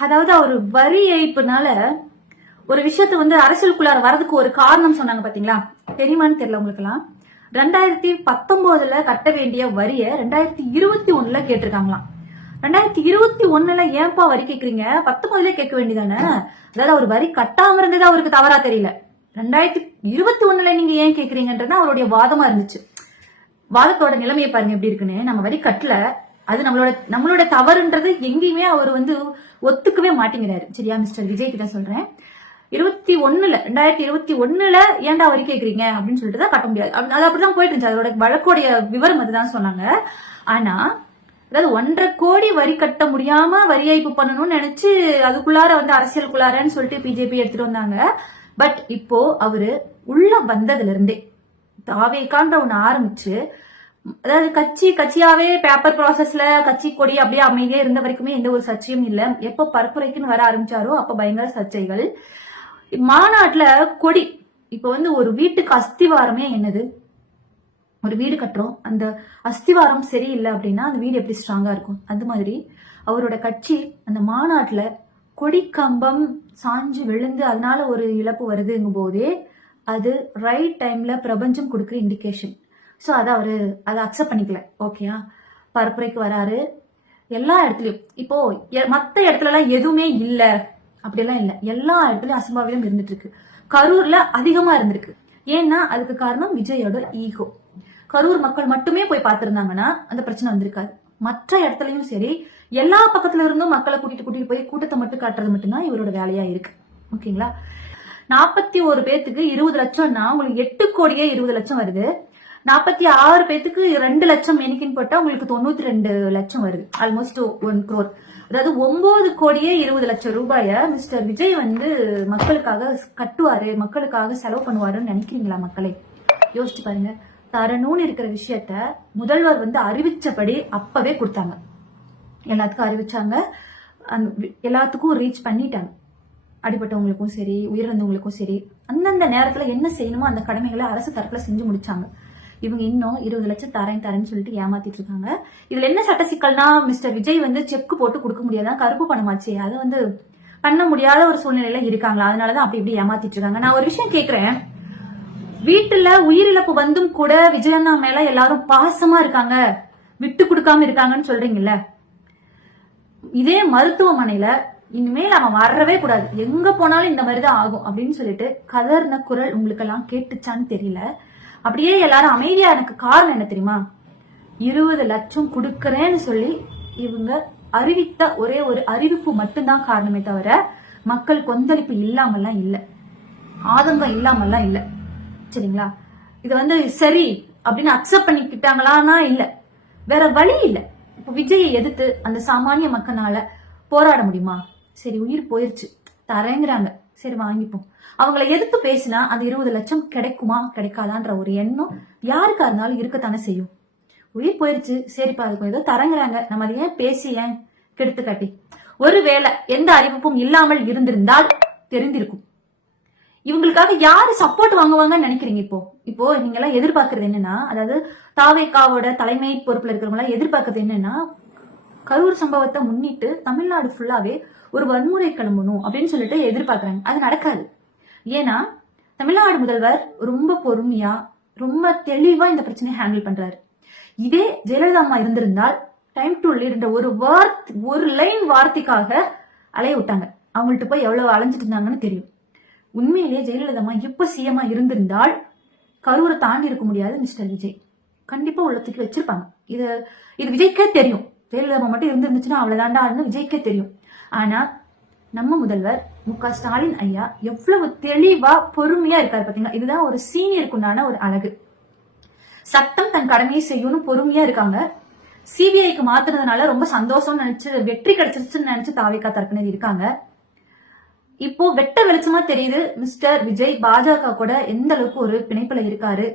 அதாவது அவர் வரி ஏய்ப்புனால ஒரு விஷயத்த வந்து அரசியலுக்குள்ளார வரதுக்கு ஒரு காரணம் சொன்னாங்க பாத்தீங்களா? தெரியுமான்னு தெரியல உங்களுக்குலாம் ரெண்டாயிரத்தி பத்தொன்பதுல கட்ட வேண்டிய வரிய ரெண்டாயிரத்தி இருபத்தி ஒண்ணுல கேட்டிருக்காங்களாம். ரெண்டாயிரத்தி இருபத்தி ஒண்ணுல ஏன்பா வரி கேக்குறீங்க? பத்தொன்பதுல கேட்க வேண்டியதானே? அதாவது அவர் வரி கட்டாம இருந்தது அவருக்கு தவறா தெரியல. ரெண்டாயிரத்தி இருபத்தி ஒண்ணுல நீங்க ஏன் கேக்குறீங்கன்றது அவருடைய வாதமா இருந்துச்சு. வாதத்தோட நிலைமையை பாருங்க எப்படி இருக்குன்னு. நம்ம வரி கட்டல. அது நம்மளோட நம்மளோட தவறுன்றது எங்கேயுமே அவர் வந்து ஒத்துக்கவே மாட்டேங்கிறாரு. சரியா மிஸ்டர் விஜய் கிட்ட சொல்றேன். இருபத்தி ஒண்ணுல ரெண்டாயிரத்தி இருபத்தி ஒண்ணுல ஏன்டா வரி கேக்குறீங்க? அப்படின்னு சொல்லிட்டு தான் கட்ட முடியாது. அது அப்படிதான் போயிட்டு இருந்துச்சு. அதோட வழக்கோடைய விவரம் அதுதான் சொன்னாங்க. ஆனா அதாவது ஒன்றரை கோடி வரி கட்ட முடியாம வரி ஏய்ப்பு பண்ணணும்னு நினைச்சு அதுக்குள்ளார வந்து அரசியலுக்குள்ளாரன்னு சொல்லிட்டு பிஜேபி எடுத்துட்டு வந்தாங்க. பட் இப்போ அவரு உள்ள வந்ததுல இருந்தே தாவேக்கான்ற ஒண்ணு ஆரம்பிச்சு அதாவது கட்சி கட்சியாவே பேப்பர் ப்ராசஸ்ல கட்சி கொடி அப்படியே அமைதியா இருந்த வரைக்குமே எந்த ஒரு சர்ச்சையும் இல்ல. எப்ப பரப்புரைக்குன்னு வர ஆரம்பிச்சாரோ அப்ப பயங்கர சர்ச்சைகள். மாநாட்டுல கொடி இப்ப வந்து ஒரு வீட்டுக்கு அஸ்திவாரமே என்னது? ஒரு வீடு கட்டுறோம். அந்த அஸ்திவாரம் சரியில்லை அப்படின்னா அந்த வீடு எப்படி ஸ்ட்ராங்கா இருக்கும்? அது மாதிரி அவரோட கட்சி அந்த மாநாட்டுல கொடி கம்பம் சாஞ்சு விழுந்து அதனால ஒரு இழப்பு வருதுங்கும் போதே அது ரைட் டைம்ல பிரபஞ்சம் கொடுக்குற இண்டிகேஷன் ஸோ அதை அவர் அதை அக்செப்ட் பண்ணிக்கல. ஓகேயா பரப்புரைக்கு வராரு. எல்லா இடத்துலையும் இப்போ எ- இடத்துலலாம் எதுவுமே இல்லை. அப்படிலாம் இல்லை. எல்லா இடத்துலயும் அசம்பாவிதம் இருந்துட்டு இருக்கு கரூர்ல அதிகமா இருந்திருக்கு. ஏன்னா அதுக்கு காரணம் விஜயோட ஈகோ கரூர் மக்கள் மட்டுமே போய் பார்த்திருந்தாங்கன்னா அந்த பிரச்சனை வந்திருக்காது. மற்ற இடத்துலயும் சரி எல்லா பக்கத்துல இருந்தும் மக்களை கூட்டிட்டு கூட்டிட்டு போய் கூட்டத்தை மட்டும் காட்டுறது மட்டும்தான் இவரோட வேலையா இருக்கு. ஓகேங்களா நாற்பத்தி ஒரு பேத்துக்கு இருபது லட்சம்னா உங்களுக்கு எட்டு கோடியே இருபது லட்சம் வருது. நாற்பத்தி ஆறு பேத்துக்கு ரெண்டு லட்சம் எண்ணிக்கைன்னு போட்டா உங்களுக்கு தொண்ணூத்தி ரெண்டு லட்சம் வருது. Almost one crore. அதாவது ஒன்பது கோடியே இருபது லட்சம் ரூபாய மிஸ்டர் விஜய் வந்து மக்களுக்காக கட்டுவாரு மக்களுக்காக செலவு பண்ணுவாருன்னு நினைக்கிறீங்களா மக்களை? யோசிச்சு பாருங்க. தரணும்னு இருக்கிற விஷயத்த முதல்வர் வந்து அறிவிச்சபடி அப்பவே கொடுத்தாங்க. எல்லாத்துக்கும் அறிவிச்சாங்க. எல்லாத்துக்கும் ரீச் பண்ணிட்டாங்க. அடிபட்டவங்களுக்கும் சரி உயிரிழந்தவங்களுக்கும் சரி அந்தந்த நேரத்துல என்ன செய்யணுமோ அந்த கடமைகளை அரசு தரப்புல செஞ்சு முடிச்சாங்க. இவங்க இன்னும் இருபது லட்சம் தரேன் தரேன்னு சொல்லிட்டு ஏமாத்திட்டு இருக்காங்க. இதுல என்ன சட்ட சிக்கல்னா மிஸ்டர் விஜய் வந்து செக் போட்டு கொடுக்க முடியாதான் கருப்பு பணமாச்சு. அதை வந்து பண்ண முடியாத ஒரு சூழ்நிலையில இருக்காங்களா? அதனாலதான் அப்படி இப்படி ஏமாத்திட்டு இருக்காங்க. நான் ஒரு விஷயம் கேக்குறேன். வீட்டுல உயிரிழப்பு வந்தும் கூட விஜயண்ணா மேல எல்லாரும் பாசமா இருக்காங்க. விட்டு கொடுக்காம இருக்காங்கன்னு சொல்றீங்கல்ல. இதே மருத்துவமனையில இனிமேல் அவன் வரவே கூடாது. எங்க போனாலும் இந்த மாதிரி தான் ஆகும் அப்படின்னு சொல்லிட்டு கதர்ன குரல் உங்களுக்கு எல்லாம் கேட்டுச்சான்னு தெரியல. அப்படியே எல்லாரும் அமைதியா எனக்கு காரணம் என்ன தெரியுமா? இருபது லட்சம் கொடுக்கறேன்னு சொல்லி இவங்க அறிவித்த ஒரே ஒரு அறிவிப்பு மட்டும்தான் காரணமே தவிர மக்கள் கொந்தளிப்பு இல்லாமல்லாம் இல்லை. ஆதங்கம் இல்லாமல்லாம் இல்லை. சரிங்களா? இது வந்து சரி அப்படின்னு அக்செப்ட் பண்ணிக்கிட்டாங்களான்னா இல்ல. வேற வழி இல்ல. இப்ப விஜயை எதிர்த்து அந்த சாமானிய மக்களால போராட முடியுமா? சரி உயிர் போயிருச்சு. தரேங்கிறாங்க. சரி வாங்கிப்போம். அவங்கள எதிர்த்து பேசினா அந்த இருபது லட்சம் கிடைக்குமா கிடைக்காதான்ற ஒரு எண்ணம் யாருக்கா இருந்தாலும் இருக்கத்தானே செய்யும். உயிர் போயிருச்சு. சரிப்பா அதுக்கு ஏதோ தரங்குறாங்க. நம்ம அதை ஏன் பேசி ஏன் கெடுத்து காட்டி? ஒருவேளை எந்த அறிவிப்பும் இல்லாமல் இருந்திருந்தால் தெரிந்திருக்கும். இவங்களுக்காக யாரு சப்போர்ட் வாங்குவாங்கன்னு நினைக்கிறீங்க இப்போ? இப்போ நீங்க எல்லாம் எதிர்பார்க்கறது என்னன்னா அதாவது தாவேக்காவோட தலைமை பொறுப்புல இருக்கிறவங்க எல்லாம் எதிர்பார்க்கறது என்னன்னா கரூர் சம்பவத்தை முன்னிட்டு தமிழ்நாடு ஃபுல்லாவே ஒரு வன்முறை கிளம்பணும் அப்படின்னு சொல்லிட்டு எதிர்பார்க்கறாங்க. அது நடக்காது. ஏன்னா தமிழ்நாடு முதல்வர் ரொம்ப பொறுமையா ரொம்ப தெளிவா இந்த பிரச்சனையை ஹேண்டில் பண்றாரு. இதே ஜெயலலிதா அம்மா இருந்திருந்தால் டைம் டு லீட் ஒரு வார்த்தை ஒரு லைன் வார்த்தைக்காக அலைய விட்டாங்க. அவங்கள்ட்ட போய் எவ்வளவு அலைஞ்சிட்டு இருந்தாங்கன்னு தெரியும். உண்மையிலேயே ஜெயலலிதா அம்மா இப்ப சிஎம்மா இருந்திருந்தால் கரூரை தாண்டி இருக்க முடியாது மிஸ்டர் விஜய். கண்டிப்பா உள்ளத்துக்கு வச்சிருப்பாங்க. இது இது விஜய்க்கே தெரியும். ஜெயலலிதா மட்டும் இருந்துருந்துச்சுன்னா அவ்வளவுதாண்டான்னு விஜய்க்கே தெரியும். ஆனா நம்ம முதல்வர் மு க ஸ்டாலின் ஐயா எவ்வளவு தெளிவா பொறுமையா இருக்காரு பாத்தீங்களா? இதுதான் ஒரு சீனியருக்குண்டான ஒரு அழகு. சட்டம் தன் கடமையை செய்யணும் பொறுமையா இருக்காங்க. சிபிஐக்கு மாத்துனதுனால ரொம்ப சந்தோஷம் நினைச்சு வெற்றி கிடைச்சிருச்சுன்னு நினைச்சு தாவிக்கா தரப்பினர் இருக்காங்க. இப்போ வெட்ட வெளிச்சமா தெரியுது மிஸ்டர் விஜய். பாஜக கூட எந்த அளவுக்கு ஒரு பிணைப்புல இருக்காரு.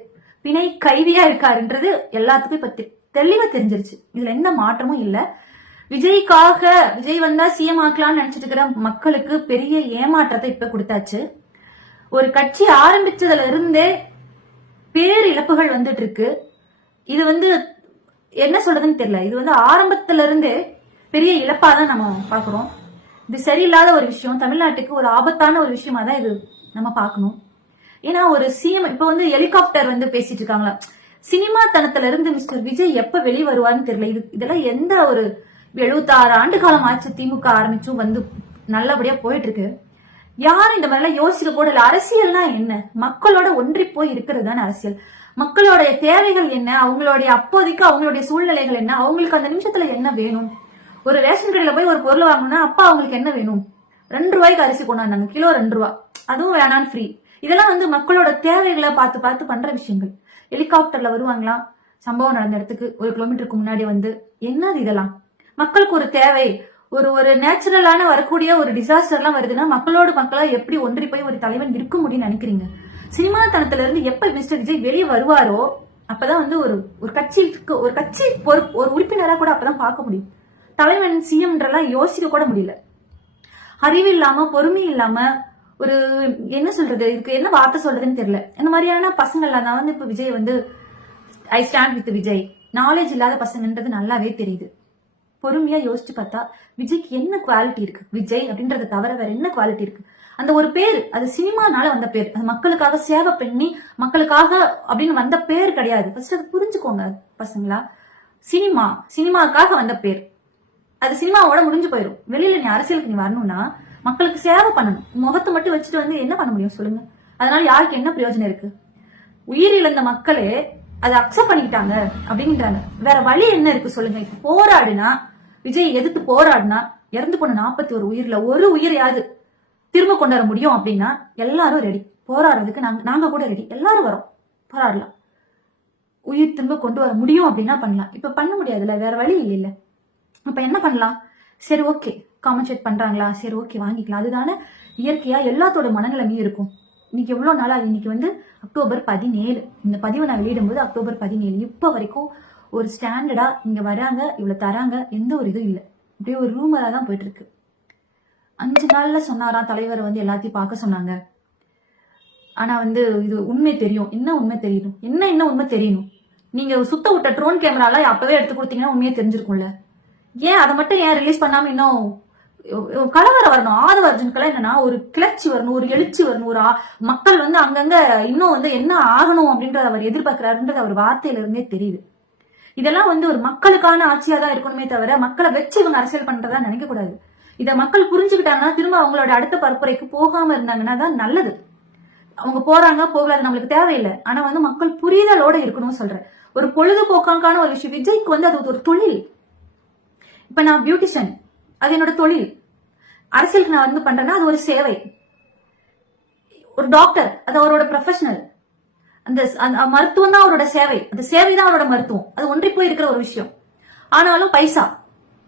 பிணை கைவியா இருக்காருன்றது எல்லாத்துக்கும் இப்ப தெளிவா தெரிஞ்சிருச்சு. இதுல எந்த மாற்றமும் இல்ல. விஜய்க்காக விஜய் வந்தா சிஎம் ஆக்கலாம்னு நினைச்சிட்டு இருக்கிற மக்களுக்கு பெரிய ஏமாற்றத்தை இப்ப கொடுத்தாச்சு. ஒரு கட்சி ஆரம்பிச்சதுல இருந்தே பேர் இழப்புகள் வந்துட்டு இருக்கு. இது வந்து என்ன சொல்றதுன்னு தெரியல. இது வந்து ஆரம்பத்துல இருந்தே பெரிய இழப்பா தான் நம்ம பாக்குறோம் இது சரியில்லாத ஒரு விஷயம். தமிழ்நாட்டுக்கு ஒரு ஆபத்தான ஒரு விஷயமா தான் இது நம்ம பார்க்கணும். ஏன்னா ஒரு சிஎம் இப்ப வந்து ஹெலிகாப்டர் வந்து பேசிட்டு இருக்காங்களா? சினிமா தனத்துல இருந்து மிஸ்டர் விஜய் எப்ப வெளியே வருவார்னு தெரியல. இது இதெல்லாம் எந்த ஒரு எழுபத்தாறு ஆண்டு காலம் ஆச்சு திமுக ஆரம்பிச்சும் வந்து நல்லபடியா போயிட்டு இருக்கு யாரும் இந்த மாதிரிலாம் யோசிக்க கூட இல்லை. அரசியல்னா என்ன? மக்களோட ஒன்றி போய் இருக்கிறது தானே அரசியல். மக்களுடைய தேவைகள் என்ன? அவங்களுடைய அப்போதைக்கு அவங்களுடைய சூழ்நிலைகள் என்ன? அவங்களுக்கு அந்த நிமிஷத்துல என்ன வேணும்? ஒரு ரேஷன் கடையில போய் ஒரு பொருள் வாங்கணும்னா அப்பா அவங்களுக்கு என்ன வேணும்? ரெண்டு ரூபாய்க்கு அரிசி கொண்டாந்தாங்க கிலோ ரெண்டு ரூபா. அதுவும் வேணான்னு ஃப்ரீ இதெல்லாம் வந்து மக்களோட தேவைகளை பார்த்து பார்த்து பண்ற விஷயங்கள். ஹெலிகாப்டர்ல வருவாங்களாம் சம்பவம் நடந்த இடத்துக்கு ஒரு கிலோமீட்டருக்கு முன்னாடி வந்து என்னது இதெல்லாம்? மக்களுக்கு ஒரு தேவை. ஒரு ஒரு நேச்சுரலான வரக்கூடிய ஒரு டிசாஸ்டர்லாம் வருதுன்னா மக்களோடு மக்களா எப்படி ஒன்றி போய் ஒரு தலைவன் இருக்க முடியும்னு நினைக்கிறீங்க? சினிமா தனத்துல இருந்து எப்ப மிஸ்டர் விஜய் வெளியே வருவாரோ அப்பதான் வந்து ஒரு ஒரு கட்சிக்கு ஒரு கட்சி ஒரு உறுப்பினரா கூட அப்பதான் பார்க்க முடியும். தலைவன் சிஎம்ன்றலாம் யோசிக்க கூட முடியல. அறிவு இல்லாம பொறுமை இல்லாம ஒரு என்ன சொல்றது? இதுக்கு என்ன வார்த்தை சொல்றதுன்னு தெரியல. இந்த மாதிரியான பசங்கள்லாம் தான் வந்து இப்ப விஜய் வந்து I stand with Vijay. Knowledge இல்லாத பசங்கன்றது நல்லாவே தெரியுது. பொறுமையா யோசிச்சு பார்த்தா விஜய்க்கு என்ன குவாலிட்டி இருக்கு? விஜய் அப்படின்றத தவிர வேற என்ன குவாலிட்டி இருக்கு? அந்த ஒரு பேர் அது சினிமானால வந்த பேர். அது மக்களுக்காக சேவை பண்ணி மக்களுக்காக அப்படின்னு வந்த பேர் கிடையாது. ஃபர்ஸ்ட் அது புரிஞ்சுக்கோங்க பசங்களா. சினிமா சினிமாக்காக வந்த பேர். அது சினிமாவோட முடிஞ்சு போயிடும் வெளியில நீ அரசியலுக்கு நீ வரணும்னா மக்களுக்கு சேவை பண்ணணும். முகத்தை மட்டும் வச்சுட்டு வந்து என்ன பண்ண முடியும் சொல்லுங்க. அதனால யாருக்கு என்ன பிரயோஜனம் இருக்கு? உயிரிழந்த மக்களே அதை அக்செப்ட் பண்ணிக்கிட்டாங்க அப்படின்றாங்க. வேற வழி என்ன இருக்கு சொல்லுங்க. இப்ப போராடுனா விஜய் எதிர்த்து போராடுனா இறந்து போன நாற்பத்தி ஒரு உயிர்ல ஒரு உயிரையாவது திரும்ப கொண்டு வர முடியும் அப்படின்னா எல்லாரும் ரெடி போராடுறதுக்கு நாங்க நாங்க கூட ரெடி எல்லாரும் வரோம். போராடலாம். உயிர் திரும்ப கொண்டு வர முடியும் அப்படின்னா பண்ணலாம். இப்ப பண்ண முடியாதுல்ல. வேற வழி இல்லைல்ல. அப்ப என்ன பண்ணலாம்? சரி ஓகே காம்பன்சேட் பண்ணுறாங்களா சரி ஓகே வாங்கிக்கலாம். அதுதானே இயற்கையாக எல்லாத்தோட மனநிலைமையும் இருக்கும். இன்னைக்கு எவ்வளோ நாள் அது? இன்னைக்கு வந்து அக்டோபர் பதினேழு. இந்த பதிவை நான் வெளியிடும்போது அக்டோபர் பதினேழு. இப்போ வரைக்கும் ஒரு ஸ்டாண்டர்டாக இங்கே வராங்க இவ்வளோ தராங்க எந்த ஒரு இதுவும் இல்லை. அப்படியே ஒரு ரூமராக தான் போயிட்டுருக்கு. அஞ்சு நாளில் சொன்னாராம் தலைவர் வந்து எல்லாத்தையும் பார்க்க சொன்னாங்க. ஆனால் வந்து இது உண்மை தெரியும். என்ன உண்மை தெரியணும்? என்ன என்ன உண்மை தெரியணும்? நீங்கள் சுத்த விட்ட ட்ரோன் கேமராலாம் அப்போவே எடுத்து கொடுத்தீங்கன்னா உண்மையே தெரிஞ்சிருக்கும்ல. ஏன் அதை மட்டும் ஏன் ரிலீஸ் பண்ணாமல் இன்னும் கலவரம் வரணும் ஆதவ அர்ஜுனுக்கெல்லாம் என்னன்னா ஒரு கிளர்ச்சி வரணும் ஒரு எழுச்சி வரணும் ஒரு ஆ- மக்கள் வந்து அங்கங்க இன்னும் வந்து என்ன ஆகணும் அப்படின்றத அவர் எதிர்பார்க்கிறாருன்றது அவர் வார்த்தையில இருந்தே தெரியுது. இதெல்லாம் வந்து ஒரு மக்களுக்கான ஆட்சியா தான் இருக்கணுமே தவிர மக்களை வச்சு இவங்க அரசியல் பண்றதா நினைக்க கூடாது இதை மக்கள் புரிஞ்சுக்கிட்டாங்கன்னா திரும்ப அவங்களோட அடுத்த பரப்புரைக்கு போகாம இருந்தாங்கன்னா தான் நல்லது. அவங்க போறாங்க போகாது நம்மளுக்கு தேவையில்லை. ஆனா வந்து மக்கள் புரிதலோட இருக்கணும்னு சொல்றேன். ஒரு பொழுதுபோக்கான ஒரு விஷயம். விஜய்க்கு வந்து அது ஒரு தொழில். இப்ப நான் பியூட்டிஷியன். அது என்னோட தொழில். அரசியலுக்கு நான் வந்து பண்றேன்னா அது ஒரு சேவை. ஒரு டாக்டர் அது அவரோட ப்ரொஃபஷனல் அந்த அந்த மருத்துவம் தான் அவரோட சேவை. அந்த சேவை தான் அவரோட மருத்துவம். அது ஒன்றி போய் இருக்கிற ஒரு விஷயம். ஆனாலும் பைசா.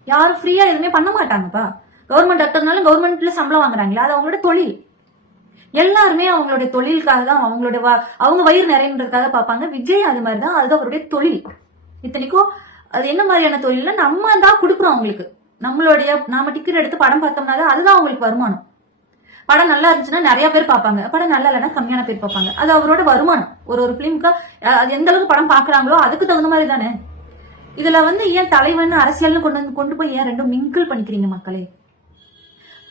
யாரும் ஃப்ரீயா எதுவுமே பண்ண மாட்டாங்கப்பா. கவர்மெண்ட் டாக்டர்னாலும் கவர்மெண்ட்ல சம்பளம் வாங்குறாங்களா அது அவங்களோட தொழில். எல்லாருமே அவங்களுடைய தொழிலுக்காக தான் அவங்களோட வ- அவங்க வயிறு நிறையன்றதுக்காக பார்ப்பாங்க. விஜய் அது மாதிரி தான் அது அவருடைய தொழில். இத்தனைக்கும் அது என்ன மாதிரியான தொழில்னா நம்ம தான் கொடுக்குறோம் அவங்களுக்கு. நம்மளுடைய நாம டிக்கெட் எடுத்து படம் பார்த்தோம்னா தான் அதுதான் அவங்களுக்கு வருமானம். படம் நல்லா இருந்துச்சுன்னா நிறைய பேர் பார்ப்பாங்க. படம் நல்லா இல்லைன்னா கம்மியான பேர் பார்ப்பாங்க. அது அவரோட வருமானம். ஒரு ஒரு பிலிம்க்கு அது எந்த அளவுக்கு படம் பாக்குறாங்களோ அதுக்கு தகுந்த மாதிரி தானே. இதுல வந்து ஏன் தலைவன் அரசியல்னு கொண்டு வந்து கொண்டு போய் ஏன் ரெண்டும் மிங்கிள் பண்ணிக்கிறீங்க மக்களே?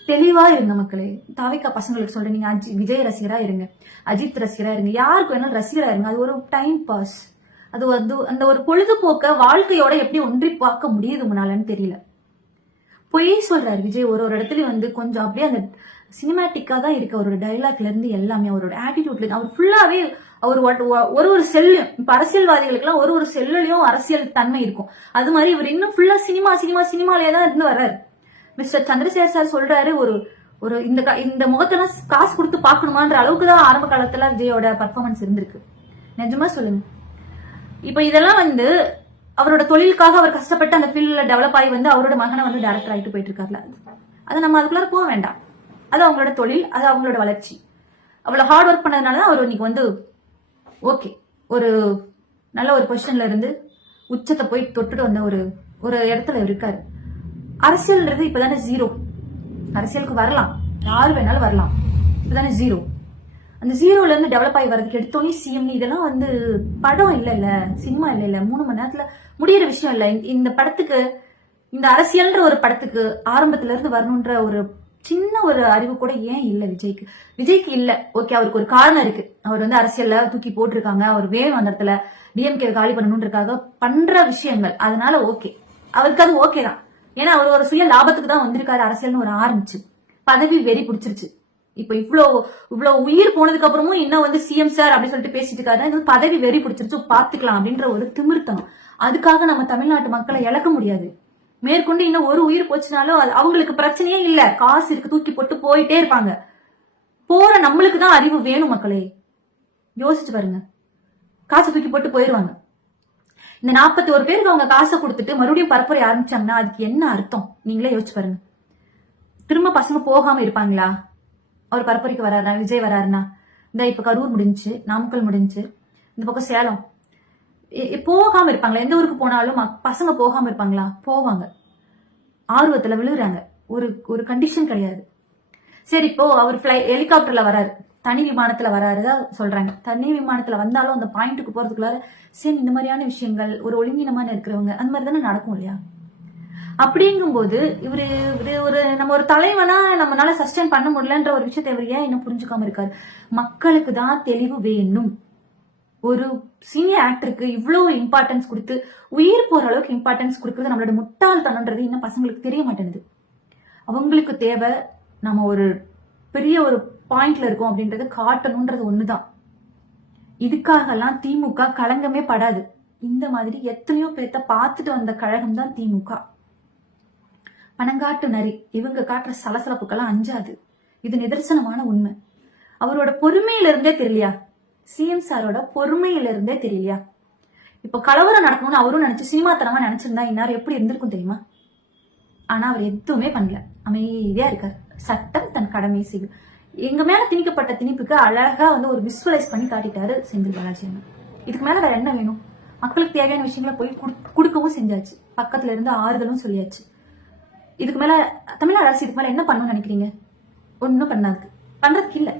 தெளிவா இருங்க மக்களே. தாவிக்கா பசங்களுக்கு சொல்றேன். நீங்க அஜி விஜய் ரசிகரா இருங்க. அஜித் ரசிகரா இருங்க. யாருக்கு வேணாலும் ரசிகரா இருங்க. அது ஒரு டைம் பாஸ் அது வந்து அந்த ஒரு பொழுதுபோக்க வாழ்க்கையோட எப்படி ஒன்றி பார்க்க முடியுது உங்களாலன்னு தெரியல. பொய் சொல்றாரு விஜய். ஒரு ஒரு இடத்துலயும் வந்து கொஞ்சம் அப்படியே அந்த சினிமேட்டிக்கா தான் இருக்கு அவரோட டைலாக்ல இருந்து எல்லாமே அவரோட ஆட்டிடியூட்ல இருந்து. அவர் ஃபுல்லாவே அவர் ஒரு- ஒரு செல்லு செல்லும் இப்ப அரசியல்வாதிகளுக்குலாம் ஒரு ஒரு செல்லுலயும் அரசியல் தன்மை இருக்கும். அது மாதிரி இவர் இன்னும் ஃபுல்லா சினிமா சினிமா சினிமாலயே தான் இருந்து வர்றாரு. மிஸ்டர் சந்திரசேகர் சார் சொல்றாரு ஒரு ஒரு இந்த க- இந்த முகத்தெல்லாம் காசு கொடுத்து பார்க்கணுமான்ற அளவுக்கு தான் ஆரம்ப காலத்துல விஜயோட பர்ஃபார்மன்ஸ் இருந்திருக்கு. நிஜமா சொல்லுங்க. இப்ப இதெல்லாம் வந்து அவரோட தொழிலுக்காக அவர் கஷ்டப்பட்டு அந்த ஃபீல்ட்ல டெவலப் ஆகி வந்து அவரோட மகனை வந்து டேரக்டர் ஆகிட்டு போயிட்டு இருக்காருல. அது நம்ம அதுக்குள்ளார போக வேண்டாம். அது அவங்களோட தொழில் அது அவங்களோட வளர்ச்சி. அவ்வளவு ஹார்ட் ஒர்க் பண்ணதுனால தான் அவர் இன்னைக்கு வந்து ஓகே ஒரு நல்ல ஒரு பொசிஷன்ல இருந்து உச்சத்தை போய் தொட்டுட்டு வந்த ஒரு ஒரு இடத்துல இருக்காரு. அரசியல்ன்றது இப்பதானே ஜீரோ அரசியலுக்கு வரலாம். யார் வேணாலும் வரலாம். இப்பதானே ஜீரோ அந்த ஜீரோல இருந்து டெவலப் ஆகி வரதுக்கு எடுத்தோன்னே சிஎம் இதெல்லாம் வந்து படம் இல்ல இல்ல சினிமா இல்ல இல்ல மூணு மணி நேரத்துல முடியிற விஷயம் இல்ல. இந்த- இந்த படத்துக்கு இந்த அரசியல்ன்ற ஒரு படத்துக்கு ஆரம்பத்துல இருந்து வரணுன்ற ஒரு சின்ன ஒரு அறிவு கூட ஏன் இல்ல விஜய்க்கு? விஜய்க்கு இல்ல. ஓகே அவருக்கு ஒரு காரணம் இருக்கு. அவர் வந்து அரசியல்ல தூக்கி போட்டிருக்காங்க. அவர் வேணும் அந்த இடத்துல டிஎம்கே காலி பண்ணணுன்றக்காக பண்ற விஷயங்கள். அதனால ஓகே அவருக்கு அது ஓகே தான். ஏன்னா அவர் ஒரு சுய லாபத்துக்கு தான் வந்திருக்காரு. அரசியல்னு ஒரு ஆரம்பிச்சு. பதவி வெறி பிடிச்சிருச்சு. இப்ப இவ்வளோ இவ்வளோ உயிர் போனதுக்கு அப்புறமும் இன்னும் வந்து சிஎம் சார் அப்படின்னு சொல்லிட்டு பேசிட்டு இருக்காரு. இது பதவி வெறி பிடிச்சிருச்சு பாத்துக்கலாம் அப்படின்ற ஒரு திமிர்த்தனம். அதுக்காக நம்ம தமிழ்நாட்டு மக்களை இழக்க முடியாது. மேற்கொண்டு இன்னும் ஒரு உயிர் போச்சுனாலும் அது அவங்களுக்கு பிரச்சனையே இல்ல. காசு இருக்கு தூக்கி போட்டு போயிட்டே இருப்பாங்க. போற நம்மளுக்கு தான் அறிவு வேணும் மக்களே. யோசிச்சு பாருங்க. காசை தூக்கி போட்டு போயிருவாங்க. இந்த நாற்பத்தி ஒரு பேருக்கு அவங்க காசை கொடுத்துட்டு மறுபடியும் பரப்புரை ஆரம்பிச்சாங்கன்னா அதுக்கு என்ன அர்த்தம்? நீங்களே யோசிச்சு பாருங்க. திரும்ப பசங்க போகாம இருப்பாங்களா? அவர் பரப்புரைக்கு வராருனா விஜய் வராருனா இந்த இப்ப கரூர் முடிஞ்சு நாமக்கல் முடிஞ்சுச்சு இந்த பக்கம் சேலம். எ- போகாம இருப்பாங்களா? எந்த ஊருக்கு போனாலும் மக்- பசங்க போகாம இருப்பாங்களா? போவாங்க. ஆர்வத்துல விழுகிறாங்க ஒரு ஒரு கண்டிஷன் கிடையாது. சரி இப்போ அவர் ஃபிளை ஹெலிகாப்டர்ல வராரு. தனி விமானத்துல வராருதான் சொல்றாங்க. தனி விமானத்துல வந்தாலும் அந்த பாயிண்ட்டுக்கு போறதுக்குள்ளார சரி இந்த மாதிரியான விஷயங்கள் ஒரு ஒழுங்கினமான இருக்கிறவங்க அந்த மாதிரி தானே நடக்கும் இல்லையா? அப்படிங்கும்போது இவரு இவரு ஒரு நம்ம ஒரு தலைவனா நம்மளால சஸ்டைன் பண்ண முடியலன்ற ஒரு விஷயத்தை இவர் ஏன் இன்னும் புரிஞ்சுக்காம இருக்காரு? மக்களுக்கு தான் தெளிவு வேணும். ஒரு சீனியர் ஆக்டருக்கு இவ்வளவு இம்பார்ட்டன்ஸ் கொடுத்து உயிர் போற அளவுக்கு இம்பார்ட்டன்ஸ் கொடுக்கறது நம்மளோட முட்டாள்தனன்றது இன்னும் பசங்களுக்கு தெரிய மாட்டேங்குது. அவங்களுக்கு தேவை நம்ம ஒரு பெரிய ஒரு பாயிண்ட்ல இருக்கோம் அப்படின்றது காட்டணும்ன்றது ஒண்ணுதான். இதுக்காகலாம் திமுக களங்கமே படாது. இந்த மாதிரி எத்தனையோ பேர்த்த பார்த்துட்டு வந்த கழகம் தான் திமுக. பணங்காட்டு நரி இவங்க காட்டுற சலசலப்புக்கெல்லாம் அஞ்சாது. இது நிதர்சனமான உண்மை. அவரோட பொறுமையில இருந்தே தெரியலையா சிஎம் சாரோட பொறுமையில இருந்தே தெரியலையா? இப்ப கலவரம் நடக்கணும்னு அவரும் நினைச்சு சினிமா தரமா நினைச்சிருந்தா இன்னார் எப்படி இருந்திருக்கும் தெரியுமா? ஆனா அவர் எதுவுமே பண்ணல. அமைதியா இருக்கார். சட்டம் தன் கடமை செய்யும் எங்க மேல திணிக்கப்பட்ட திணிப்புக்கு அழகா வந்து ஒரு விஸ்வலைஸ் பண்ணி காட்டிட்டாரு செந்தில் பாலாஜி இதுக்கு மேல வேற என்ன வேணும்? மக்களுக்கு தேவையான விஷயங்களை போய் குடுக்- கொடுக்கவும் செஞ்சாச்சு. பக்கத்துல இருந்து ஆறுதலும் சொல்லியாச்சு. இதுக்கு மேல தமிழ்நாடு அரசு இதுக்கு மேல என்ன பண்ணணும்னு நினைக்கிறீங்க? ஒன்றும் பண்ணாது பண்றதுக்கு இல்ல.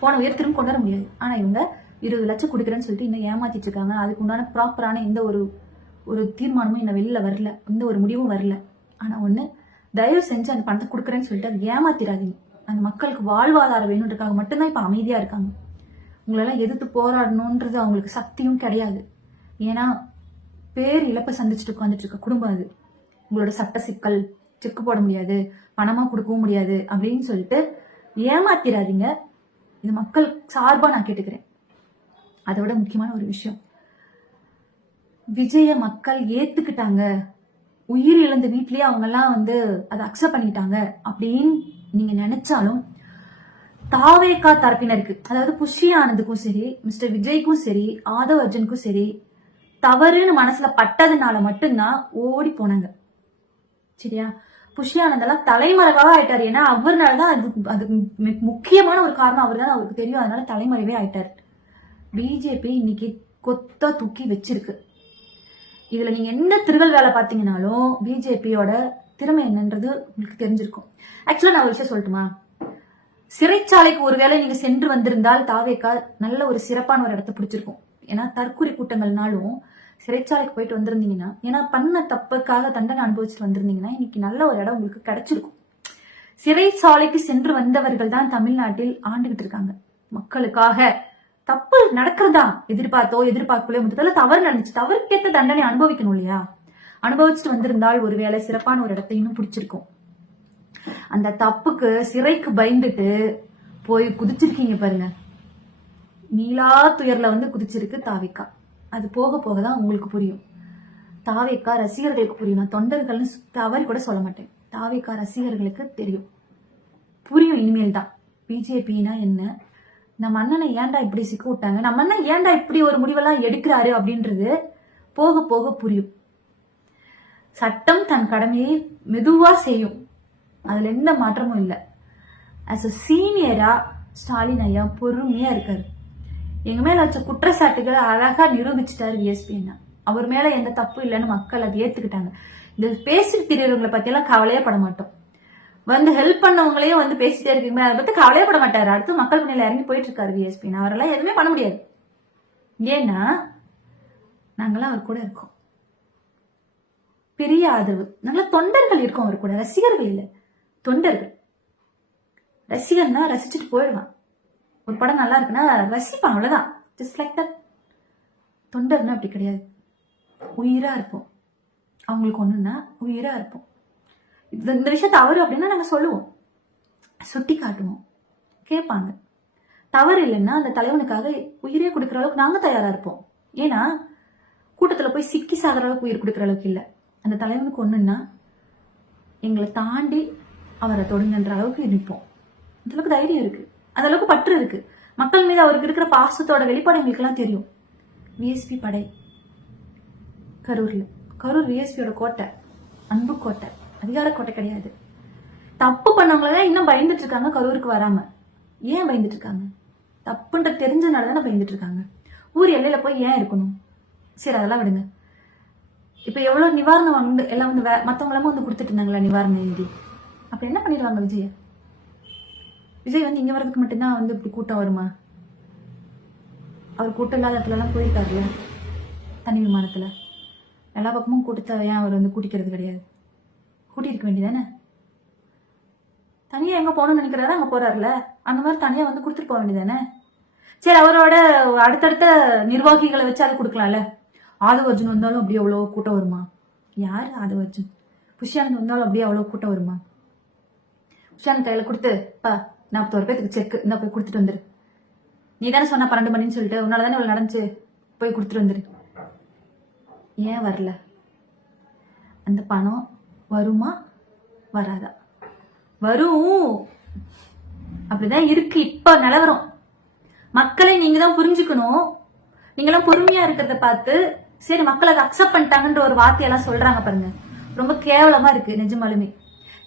போன உயர் திரும்ப கொண்டு வர முடியாது. ஆனா இவங்க இருபது லட்சம் கொடுக்குறேன்னு சொல்லிட்டு இன்னும் ஏமாத்திட்டு இருக்காங்க. அதுக்கு உண்டான ப்ராப்பரான எந்த ஒரு ஒரு தீர்மானமும் இன்னும் வெளியில் வரல. எந்த ஒரு முடிவும் வரல. ஆனா ஒண்ணு தயவு செஞ்சு அந்த பணத்தை கொடுக்குறேன்னு சொல்லிட்டு அதை ஏமாத்திராதீங்க. அந்த மக்களுக்கு வாழ்வாதாரம் வேணுன்றதுக்காக மட்டும்தான் இப்ப அமைதியா இருக்காங்க. உங்களெல்லாம் எதிர்த்து போராடணுன்றது அவங்களுக்கு சக்தியும் கிடையாது. ஏன்னா பேர் இழப்பை சந்திச்சுட்டு உட்காந்துட்டு இருக்க குடும்பம் அது. உங்களோட சட்ட சிக்கல் செக் போட முடியாது பணமா கொடுக்கவும் முடியாது அப்படின்னு சொல்லிட்டு ஏமாத்திராதீங்க. இது மக்கள் சார்பா நான் கேட்டுக்கிறேன். அதோட முக்கியமான ஒரு விஷயம். விஜய மக்கள் ஏத்துக்கிட்டாங்க. உயிர் இழந்த வீட்லயே அவங்க எல்லாம் வந்து அதை அக்செப்ட் பண்ணிட்டாங்க அப்படின்னு நீங்க நினைச்சாலும் தாவேக்கா தரப்பினருக்கு அதாவது புஷ்டி ஆனந்துக்கும் சரி மிஸ்டர் விஜய்க்கும் சரி ஆதவ் அர்ஜுனுக்கும் சரி தவறுன்னு மனசுல பட்டதுனால மட்டும்தான் ஓடி போனாங்க. சரியா? புஷ்யானந்தெல்லாம் தலைமறைவாக ஆயிட்டார். ஏன்னா அவர்னால தான் அது அது முக்கியமான ஒரு காரணம் அவர் தான் அவருக்கு தெரியும். அதனால தலைமறைவே ஆயிட்டார். பிஜேபி இன்னைக்கு கொத்தா தூக்கி வச்சிருக்கு. இதுல நீங்க எந்த திருகல் வேலை பார்த்தீங்கன்னாலும் பிஜேபியோட திறமை என்னன்றது உங்களுக்கு தெரிஞ்சிருக்கும். ஆக்சுவலா நான் ஒரு விஷயம் சொல்லட்டுமா? சிறைச்சாலைக்கு ஒருவேளை நீங்க சென்று வந்திருந்தால் தாவேக்கா நல்ல ஒரு சிறப்பான ஒரு இடத்த பிடிச்சிருக்கும். ஏன்னா தற்கொலை கூட்டங்கள்னாலும் சிறைச்சாலைக்கு போயிட்டு வந்திருந்தீங்கன்னா ஏன்னா பண்ண தப்புக்காக தண்டனை அனுபவிச்சுட்டு வந்திருந்தீங்கன்னா இன்னைக்கு நல்ல ஒரு இடம் உங்களுக்கு கிடைச்சிருக்கும். சிறைச்சாலைக்கு சென்று வந்தவர்கள் தான் தமிழ்நாட்டில் ஆண்டுகிட்டு இருக்காங்க. மக்களுக்காக தப்பு நடக்கிறதா எதிர்பார்த்தோ எதிர்பார்க்கலையோ முதல்ல தவறு நடந்துச்சு. தவறுக்கேற்ற தண்டனை அனுபவிக்கணும் இல்லையா? அனுபவிச்சுட்டு வந்திருந்தால் ஒருவேளை சிறப்பான ஒரு இடத்தை இன்னும் பிடிச்சிருக்கும். அந்த தப்புக்கு சிறைக்கு பயந்துட்டு போய் குதிச்சிருக்கீங்க பாருங்க. நீலா துயர்ல வந்து குதிச்சிருக்கு தாவிக்கா அது போக போக தான் உங்களுக்கு புரியும். தாவேக்கா ரசிகர்களுக்கு புரியும். நான் தொண்டர்கள்னு சு- தவறி கூட சொல்ல மாட்டேன். தாவேக்கா ரசிகர்களுக்கு தெரியும். புரியும் இனிமேல் தான். பிஜேபினா என்ன? நம்ம அண்ணனை ஏன்டா இப்படி சிக்க விட்டாங்க? நம்ம அண்ணன் ஏன்டா இப்படி ஒரு முடிவெல்லாம் எடுக்கிறாரு அப்படின்றது போக போக புரியும். சட்டம் தன் கடமையை மெதுவா செய்யும். அதுல எந்த மாற்றமும் இல்லை. ஆஸ் அ சீனியரா ஸ்டாலின் ஐயா பொறுமையா இருக்காரு. எங்க மேல வச்ச குற்றச்சாட்டுகளை அழகா நிரூபிச்சிட்டாரு விஎஸ்பி அண்ணா அவர் மேல எந்த தப்பு இல்லைன்னு மக்கள் அதை ஏத்துக்கிட்டாங்க. இந்த பேசிட்டு திரியறவங்களை பத்தி எல்லாம் கவலையே பட மாட்டோம். வந்து ஹெல்ப் பண்ணவங்களையும் வந்து பேசிட்டே இருக்கீங்க அதை பத்தி கவலையே பட மாட்டாரு. அடுத்து மக்கள் முன்னில இறங்கி போயிட்டு இருக்காரு விஎஸ்பி அவரெல்லாம் எதுவுமே பண்ண முடியாது. ஏன்னா நாங்களாம் அவர் கூட இருக்கோம். பெரிய ஆதரவு. நல்ல தொண்டர்கள் இருக்கும் அவர் கூட. ரசிகர்கள் இல்லை. தொண்டர்கள். ரசிகர்னா ரசிச்சுட்டு போயிடுவான் ஒரு படம் நல்லா இருக்குன்னா ரசிப்பான் அவ்வளோதான் ஜஸ்ட் லைக் தட் தொண்டர்னா அப்படி கிடையாது. உயிராக இருப்போம். அவங்களுக்கு ஒன்றுன்னா உயிராக இருப்போம். இந்த இந்த விஷயம் தவறு அப்படின்னா நாங்கள் சொல்லுவோம். சுட்டி காட்டுவோம். கேட்பாங்க. தவறு இல்லைன்னா அந்த தலைவனுக்காக உயிரே கொடுக்குற அளவுக்கு நாங்கள் தயாராக இருப்போம். ஏன்னா கூட்டத்தில் போய் சிக்கி சாகிற அளவுக்கு உயிர் கொடுக்குற அளவுக்கு இல்லை. அந்த தலைவனுக்கு ஒன்றுன்னா எங்களை தாண்டி அவரை தொடுங்கன்ற அளவுக்கு நிற்போம். அந்தளவுக்கு தைரியம் இருக்குது அந்த அளவுக்கு பற்று இருக்கு. மக்கள் மீது அவருக்கு இருக்கிற பாசத்தோட வெளிப்பாடு எங்களுக்கு எல்லாம் தெரியும் விஎஸ்பி படை. கரூர்ல. கரூர் விஎஸ்பியோட கோட்டை. அன்பு கோட்டை. அதிகார கோட்டை கிடையாது. தப்பு பண்ணவங்கள இன்னும் பயந்துட்டு இருக்காங்க கரூருக்கு வராம. ஏன் பயந்துட்டு இருக்காங்க? தப்புன்ற தெரிஞ்சனால தானே பயந்துட்டு இருக்காங்க. ஊர் எல்லையில போய் ஏன் இருக்கணும்? சரி அதெல்லாம் விடுங்க. இப்ப எவ்வளவு நிவாரணம் வந்து எல்லாம் வந்து வே- வந்து கொடுத்துட்டு இருந்தாங்களா நிவாரண நிதி? அப்ப என்ன பண்ணிடுவாங்க விஜய்? விஜய் வந்து இங்க வர்றதுக்கு மட்டும்தான் வந்து இப்படி கூட்டம் வருமா? அவர் கூட்டம் இல்லாத இடத்துல எல்லாம் போயிருக்காருல்ல தனி விமானத்துல. எல்லா பக்கமும் கூட்டத்தை ஏன் அவர் வந்து கூட்டிக்கிறது கிடையாது. கூட்டியிருக்க வேண்டியதானே? தனியா எங்க போகணும்னு நினைக்கிறாரு அங்க போறாருல அந்த மாதிரி தனியா வந்து கொடுத்துட்டு போக வேண்டியதானே? சரி அவரோட அடுத்தடுத்த நிர்வாகிகளை வச்சு அதை கொடுக்கலாம்ல. ஆதவ அர்ஜுன் வந்தாலும் அப்படியே அவ்வளோ கூட்டம் வருமா? யார் ஆதவ அர்ஜுன் புஷ்யானந்த் வந்தாலும் அப்படியே அவ்வளோ கூட்டம் வருமா? புஷ்யானந்த் கையில கொடுத்து பா நாற்பத்தோரு பேத்துக்கு செக் இந்த போய் கொடுத்துட்டு வந்துரு. நீ தானே சொன்ன பன்னெண்டு மணின்னு சொல்லிட்டு உன்னால தானே இவ்வளோ நடந்துச்சு? போய் கொடுத்துட்டு வந்துரு. ஏன் வரல? அந்த பணம் வருமா? வராதா? வரும். அப்படிதான் இருக்கு. இப்ப நிலவரம். மக்களை நீங்க தான் புரிஞ்சுக்கணும். நீங்களாம் பொறுமையா இருக்கிறத பார்த்து சரி மக்கள் அதை அக்செப்ட் பண்ணிட்டாங்கன்ற ஒரு வார்த்தையெல்லாம் சொல்றாங்க பாருங்க. ரொம்ப கேவலமா இருக்கு நிஜமாலுமே.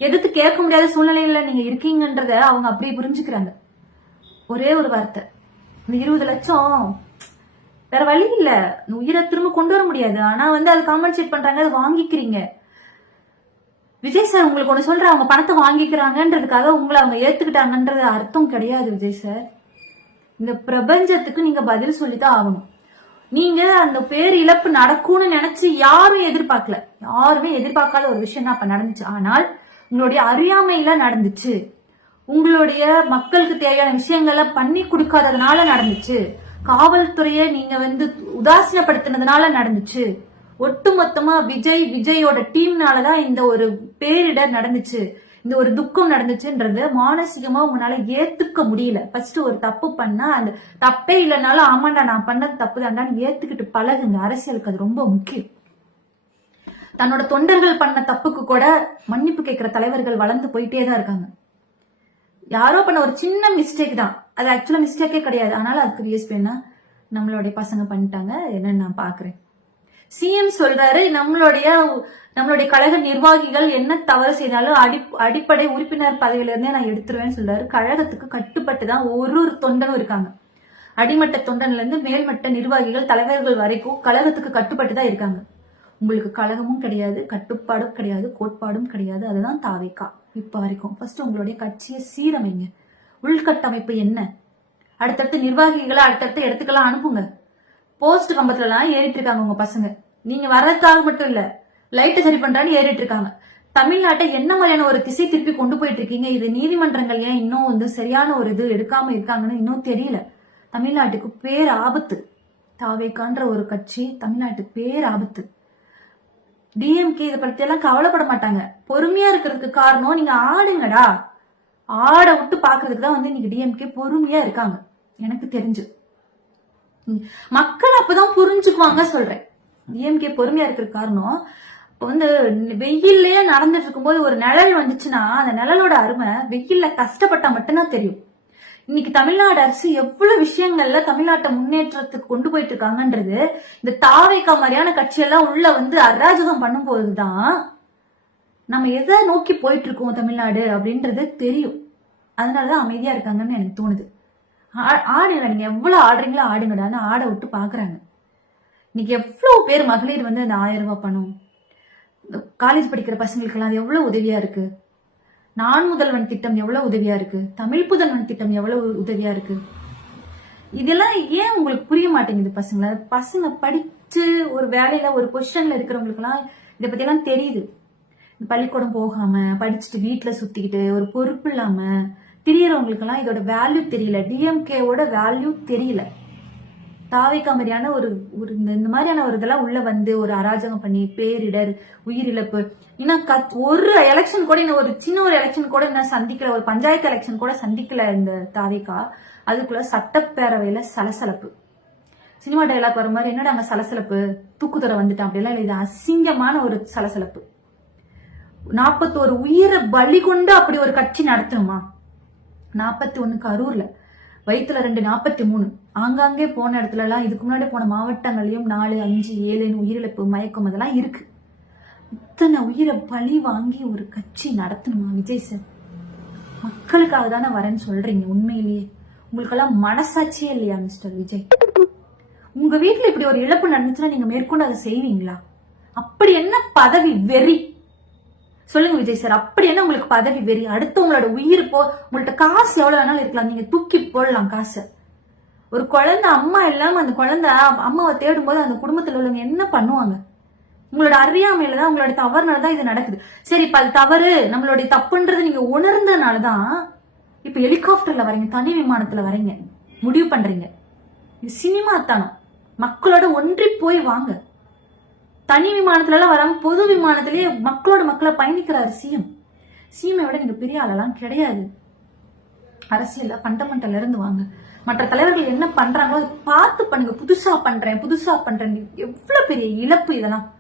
எதிர்த்து கேட்க முடியாத சூழ்நிலையில நீங்க இருக்கீங்கன்றத அவங்க அப்படியே புரிஞ்சுக்கிறாங்க. ஒரே ஒரு வார்த்தை. இந்த இருபது லட்சம் வேற வழி இல்ல. உயிரை திரும்ப கொண்டு வர முடியாது. ஆனா வந்து அது காம்பன்சேட் பண்றாங்க அதை வாங்கிக்கிறீங்க. விஜய் சார் உங்களுக்கு ஒண்ணு சொல்ற அவங்க பணத்தை வாங்கிக்கிறாங்கன்றதுக்காக உங்களை அவங்க ஏத்துக்கிட்டாங்கன்றது அர்த்தம் கிடையாது விஜய் சார் இந்த பிரபஞ்சத்துக்கு நீங்க பதில் சொல்லிதான் ஆகணும். நீங்க அந்த பேர் இழப்பு நடக்கும்னு நினைச்சு யாரும் எதிர்பார்க்கல. யாருமே எதிர்பார்க்காத ஒரு விஷயம் தான் அப்ப நடந்துச்சு. ஆனால் உங்களுடைய அறியாமையில நடந்துச்சு. உங்களுடைய மக்களுக்கு தேவையான விஷயங்களை பண்ணி கொடுக்காததுனால நடந்துச்சு. காவல்துறையை நீங்க வந்து உதாசீனப்படுத்தினதுனால நடந்துச்சு. ஒட்டுமொத்தமா விஜய் விஜயோட டீம்னாலதான் இந்த ஒரு பேரிடர் நடந்துச்சு. இந்த ஒரு துக்கம் நடந்துச்சுன்றது மானசீகமா உங்களால ஏத்துக்க முடியல. ஃபர்ஸ்ட் ஒரு தப்பு பண்ணா அந்த தப்பே இல்லைனாலும் ஆமாண்டா நான் பண்ணது தப்பு தாண்டான்னு ஏத்துக்கிட்டு பழகுங்க. அரசியலுக்கு அது ரொம்ப முக்கியம். தன்னோட தொண்டர்கள் பண்ண தப்புக்கு கூட மன்னிப்பு கேட்கிற தலைவர்கள் வளர்ந்து போயிட்டே தான் இருக்காங்க. யாரோ பண்ண ஒரு சின்ன மிஸ்டேக் தான். அது ஆக்சுவலா மிஸ்டேக்கே கிடையாது. ஆனாலும் அதுக்கு யூஸ் என்ன நம்மளுடைய பசங்க பண்ணிட்டாங்க. என்னன்னு நான் பாக்குறேன். சிஎம் சொல்றாரு நம்மளுடைய நம்மளுடைய கழக நிர்வாகிகள் என்ன தவறு செய்தாலும் அடி அடிப்படை உறுப்பினர் பதவியில இருந்தே நான் எடுத்துருவேன்னு சொல்றாரு. கழகத்துக்கு கட்டுப்பட்டு தான் ஒரு ஒரு தொண்டனும் இருக்காங்க. அடிமட்ட தொண்டன்ல இருந்து மேல்மட்ட நிர்வாகிகள் தலைவர்கள் வரைக்கும் கழகத்துக்கு கட்டுப்பட்டு தான் இருக்காங்க. உங்களுக்கு கழகமும் கிடையாது கட்டுப்பாடும் கிடையாது கோட்பாடும் கிடையாது. அதுதான் தாவேக்கா. இப்போ வரைக்கும். ஃபர்ஸ்ட் உங்களுடைய கட்சியை சீரமைங்க. உள்கட்டமைப்பு என்ன? அடுத்தடுத்து நிர்வாகிகளை அடுத்தடுத்த இடத்துக்கெல்லாம் அனுப்புங்க. போஸ்ட் கம்பத்துல எல்லாம் ஏறிட்டு இருக்காங்க உங்க பசங்க. நீங்க வர்றதுக்காக மட்டும் இல்ல லைட்டை சரி பண்றான்னு ஏறிட்டு இருக்காங்க தமிழ்நாட்டை என்ன மாதிரியான ஒரு திசை திருப்பி கொண்டு போயிட்டு இருக்கீங்க இது நீதிமன்றங்கள் ஏன் இன்னும் வந்து சரியான ஒரு இது எடுக்காம இருக்காங்கன்னு இன்னும் தெரியல. தமிழ்நாட்டுக்கு பேர் ஆபத்து தாவேக்கான்ற ஒரு கட்சி தமிழ்நாட்டுக்கு பேர் ஆபத்து டிஎம்கே இதை பத்தி எல்லாம் கவலைப்பட மாட்டாங்க. பொறுமையா இருக்கிறதுக்கு காரணம் நீங்க ஆடுங்கடா. ஆட விட்டு பாக்குறதுக்கு தான் வந்து இன்னைக்கு டிஎம்கே பொறுமையா இருக்காங்க. எனக்கு தெரிஞ்சு. ம், மக்கள் அப்பதான் புரிஞ்சுக்குவாங்க சொல்றேன். டிஎம்கே பொறுமையா இருக்கிற காரணம் இப்போ வந்து வெயில்லயே நடந்துட்டு இருக்கும்போது ஒரு நிழல் வந்துச்சுன்னா அந்த நிழலோட அருமை வெயில்ல கஷ்டப்பட்டா மட்டும்தான் தெரியும். இன்னைக்கு தமிழ்நாடு அரசு எவ்வளவு விஷயங்கள்ல தமிழ்நாட்டை முன்னேற்றத்துக்கு கொண்டு போயிட்டு இருக்காங்கன்றது இந்த தாவைக்கா மாதிரியான கட்சியெல்லாம் உள்ள வந்து அராஜகம் பண்ணும்போதுதான் நம்ம எதை நோக்கி போயிட்டு இருக்கோம் தமிழ்நாடு அப்படின்றது தெரியும். அதனாலதான் அமைதியா இருக்காங்கன்னு எனக்கு தோணுது. ஆ- ஆடுங்க நீங்க எவ்வளவு ஆடுறீங்களோ ஆடுங்கடான்னு ஆட விட்டு பாக்குறாங்க. இன்னைக்கு எவ்வளவு பேர் மகளிர் வந்து அந்த ஆயிரம் ரூபாய் பணம் காலேஜ் படிக்கிற பசங்களுக்கெல்லாம் அது எவ்வளவு உதவியா இருக்கு? நான் முதல்வன் திட்டம் எவ்வளவு உதவியா இருக்கு? தமிழ் புதல்வன் திட்டம் எவ்வளவு உதவியா இருக்கு? இதெல்லாம் ஏன் உங்களுக்கு புரிய மாட்டேங்குது பசங்களை? பசங்க படிச்சு ஒரு வேலையில ஒரு பொசிஷன்ல இருக்கிறவங்களுக்குலாம் இதை பத்தியெல்லாம் தெரியுது. பள்ளிக்கூடம் போகாம படிச்சுட்டு வீட்டுல சுத்திக்கிட்டு ஒரு பொறுப்பு இல்லாம திரியறவங்களுக்கெல்லாம் இதோட வேல்யூ தெரியல. டிஎம்கேவோட வேல்யூ தெரியல. தாவைக்கா மாதிரியான ஒரு ஒரு இந்த இந்த மாதிரியான ஒரு இதெல்லாம் உள்ள வந்து ஒரு அராஜகம் பண்ணி பேரிடர் உயிரிழப்பு இன்னும் கத் ஒரு எலெக்ஷன் கூட இன்னும் ஒரு சின்ன ஒரு எலெக்ஷன் கூட இன்னும் சந்திக்கல ஒரு பஞ்சாயத்து எலெக்ஷன் கூட சந்திக்கல இந்த தாவைக்கா. அதுக்குள்ள சட்டப்பேரவையில சலசலப்பு. சினிமா டைலாக் வர மாதிரி என்னடா அங்க சலசலப்பு? தூக்குத்துறை வந்துட்டான் அப்படிலாம் இல்லை. இது அசிங்கமான ஒரு சலசலப்பு. நாற்பத்தோரு உயிரை பலி கொண்டு அப்படி ஒரு கட்சி நடத்தணுமா? நாற்பத்தி ஒண்ணு அரூர்ல. வயிற்றுல ரெண்டு நாற்பத்தி மூணு. ஆங்காங்கே போன இடத்துல எல்லாம் இதுக்கு முன்னாடி போன மாவட்டங்களையும் நாலு அஞ்சு ஏழுன்னு உயிரிழப்பு மயக்கம் அதெல்லாம் இருக்கு. இத்தனை உயிரை பழி வாங்கி ஒரு கட்சி நடத்தணுமா விஜய் சார்? மக்களுக்காக தானே வரேன்னு சொல்றீங்க உண்மையிலேயே. உங்களுக்கெல்லாம் மனசாட்சியே இல்லையா மிஸ்டர் விஜய்? உங்க வீட்டுல இப்படி ஒரு இழப்பு நடந்துச்சுன்னா நீங்க மேற்கொண்டு அதை செய்வீங்களா? அப்படி என்ன பதவி வெறி? சொல்லுங்க விஜய் சார் அப்படி என்ன உங்களுக்கு பதவி வெறி? அடுத்தவங்களோட உயிர் போ உங்கள்ட்ட காசு எவ்வளவு வேணாலும் இருக்கலாம். நீங்க தூக்கி போடலாம் காசை. ஒரு குழந்தை அம்மா இல்லாம அந்த குழந்தை அம்மாவை தேடும் போது அந்த குடும்பத்துல உள்ளவங்க என்ன பண்ணுவாங்க? உங்களோட அறியாமையில தான் உங்களோட தவறுனால தான் இது நடக்குது. சரி இப்ப அது தவறு. நம்மளுடைய தப்புன்றது நீங்க உணர்ந்தனால தான் இப்ப ஹெலிகாப்டர்ல வரீங்க தனி விமானத்துல வரீங்க முடிவு பண்றீங்க. இது சினிமா தானம் மக்களோட ஒன்றி போய் வாங்க. தனி விமானத்துலலாம் வராம பொது விமானத்திலேயே மக்களோட மக்களை பயணிக்கிறார் சிஎம். சிஎம்ஐ விட நீங்க பெரிய ஆளெல்லாம் கிடையாது. அரசியல்ல பண்டமண்டல இருந்து வாங்க. மற்ற தலைவர்கள் என்ன பண்றாங்களோ அதை பார்த்து பண்ணுங்க. புதுசா பண்றேன் புதுசா பண்றேன். எவ்வளவு பெரிய இழப்பு இதெல்லாம்.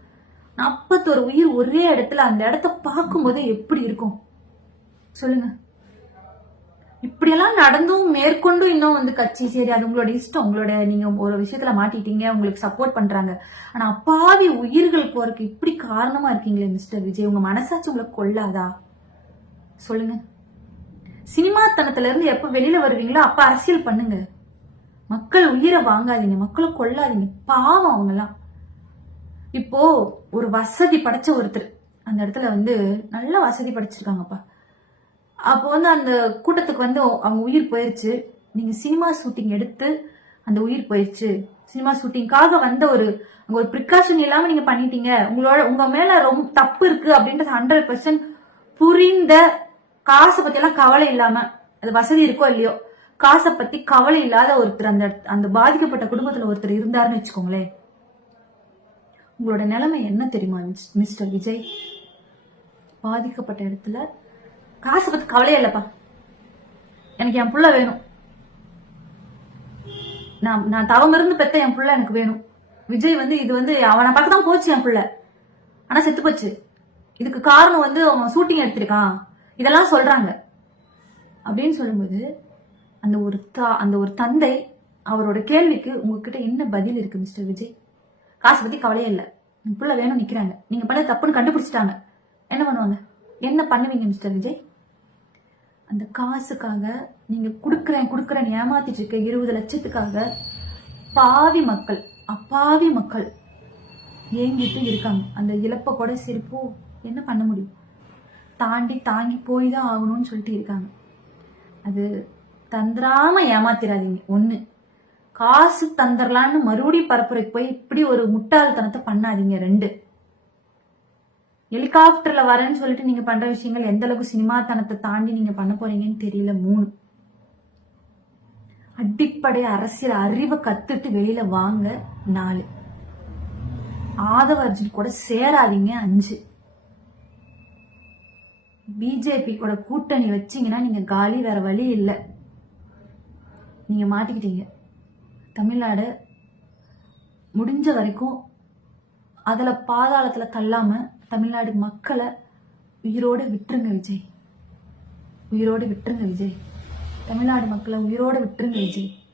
நாற்பத்தோரு உயிர் ஒரே இடத்துல அந்த இடத்த பார்க்கும்போது எப்படி இருக்கும்? சொல்லுங்க. இப்படியெல்லாம் நடந்தும் மேற்கொண்டும் இன்னும் வந்து கட்சி சரி அது உங்களோட இஷ்டம் உங்களோட நீங்க ஒரு விஷயத்துல மாட்டிட்டீங்க உங்களுக்கு சப்போர்ட் பண்றாங்க. ஆனா அப்பாவி உயிர்கள் போறதுக்கு இப்படி காரணமா இருக்கீங்களே மிஸ்டர் விஜய். உங்க மனசாட்சி உங்களை கொள்ளாதா? சொல்லுங்க. சினிமாத்தனத்துல இருந்து எப்ப வெளியில வருவீங்களோ அப்ப அரசியல் பண்ணுங்க. மக்கள் உயிரை வாங்காதீங்க மக்களை கொள்ளாதீங்க. பாவம் அவங்கெல்லாம். இப்போ ஒரு வசதி படைச்ச ஒருத்தர் அந்த இடத்துல வந்து நல்ல வசதி படைச்சிருக்காங்கப்பா. அப்போ வந்து அந்த கூட்டத்துக்கு வந்து அவங்க உயிர் போயிருச்சு. நீங்க சினிமா ஷூட்டிங் எடுத்து அந்த உயிர் போயிருச்சு. சினிமா ஷூட்டிங்காக வந்த ஒரு அங்க ஒரு ப்ரிகாஷன் இல்லாம நீங்க பண்ணிட்டீங்க. உங்களோட உங்க மேல ரொம்ப தப்பு இருக்கு அப்படின்றது ஹண்ட்ரட் பர்சன்ட் புரிந்த காசை பத்தி எல்லாம் கவலை இல்லாம அது வசதி இருக்கோ இல்லையோ காசை பத்தி கவலை இல்லாத ஒருத்தர் அந்த அந்த பாதிக்கப்பட்ட குடும்பத்துல ஒருத்தர் இருந்தாருன்னு வச்சுக்கோங்களேன். உங்களோட நிலைமை என்ன தெரியுமா மிஸ்- மிஸ்டர் விஜய்? பாதிக்கப்பட்ட இடத்துல காசை பத்தி கவலையே இல்லப்பா. எனக்கு என் புள்ள வேணும். நான் நான் தவம் இருந்து பெத்த என் புள்ள எனக்கு வேணும். விஜய் வந்து இது வந்து அவனை பார்த்து தான் போச்சு என் புள்ள. ஆனா செத்து போச்சு. இதுக்கு காரணம் வந்து அவன் ஷூட்டிங் எடுத்திருக்கான். இதெல்லாம் சொல்றாங்க. அப்படின்னு சொல்லும்போது அந்த ஒரு தா அந்த ஒரு தந்தை அவரோட கேள்விக்கு உங்ககிட்ட என்ன பதில் இருக்கு மிஸ்டர் விஜய்? காசை பத்தி கவலையே இல்லை. என் புள்ள வேணும் நிக்கிறாங்க. நீங்க பண்ண தப்புன்னு கண்டுபிடிச்சிட்டாங்க. என்ன பண்ணுவாங்க? என்ன பண்ணுவீங்க மிஸ்டர் விஜய்? அந்த காசுக்காக நீங்க கொடுக்குறேன் கொடுக்குறேன் ஏமாத்திட்டு இருக்க இருபது லட்சத்துக்காக பாவி மக்கள் அப்பாவி மக்கள் ஏங்கிட்டு இருக்காங்க. அந்த இழப்பை கூட சிரிப்போ என்ன பண்ண முடியும்? தாண்டி தாங்கி போய் தான் ஆகணும்னு சொல்லிட்டு இருக்காங்க. அது தந்துராம ஏமாத்திராதீங்க. ஒண்ணு காசு தந்துடலான்னு மறுபடியும் பரப்புரைக்கு போய் இப்படி ஒரு முட்டாள்தனத்தை பண்ணாதீங்க. ரெண்டு ஹெலிகாப்டர்ல வரேன்னு சொல்லிட்டு நீங்க பண்ற விஷயங்கள் எந்த அளவுக்கு சினிமாத்தனத்தை தாண்டி நீங்க பண்ண போறீங்கன்னு தெரியல மூணு. அடிப்படை அரசியல் அறிவை கத்துட்டு வெளியில வாங்க நாலு. ஆதவ அர்ஜுன் கூட சேராதீங்க அஞ்சு. பிஜேபி கூட கூட்டணி வச்சீங்கன்னா நீங்க காலி வேற வழி இல்லை. நீங்க மாட்டிக்கிட்டீங்க. தமிழ்நாடு முடிஞ்ச வரைக்கும் அதுல பாதாளத்துல தள்ளாம தமிழ்நாடு மக்களை உயிரோட விட்டுருங்க விஜய். உயிரோட விட்டுருங்க விஜய். தமிழ்நாடு மக்களை உயிரோட விட்டுருங்க விஜய்.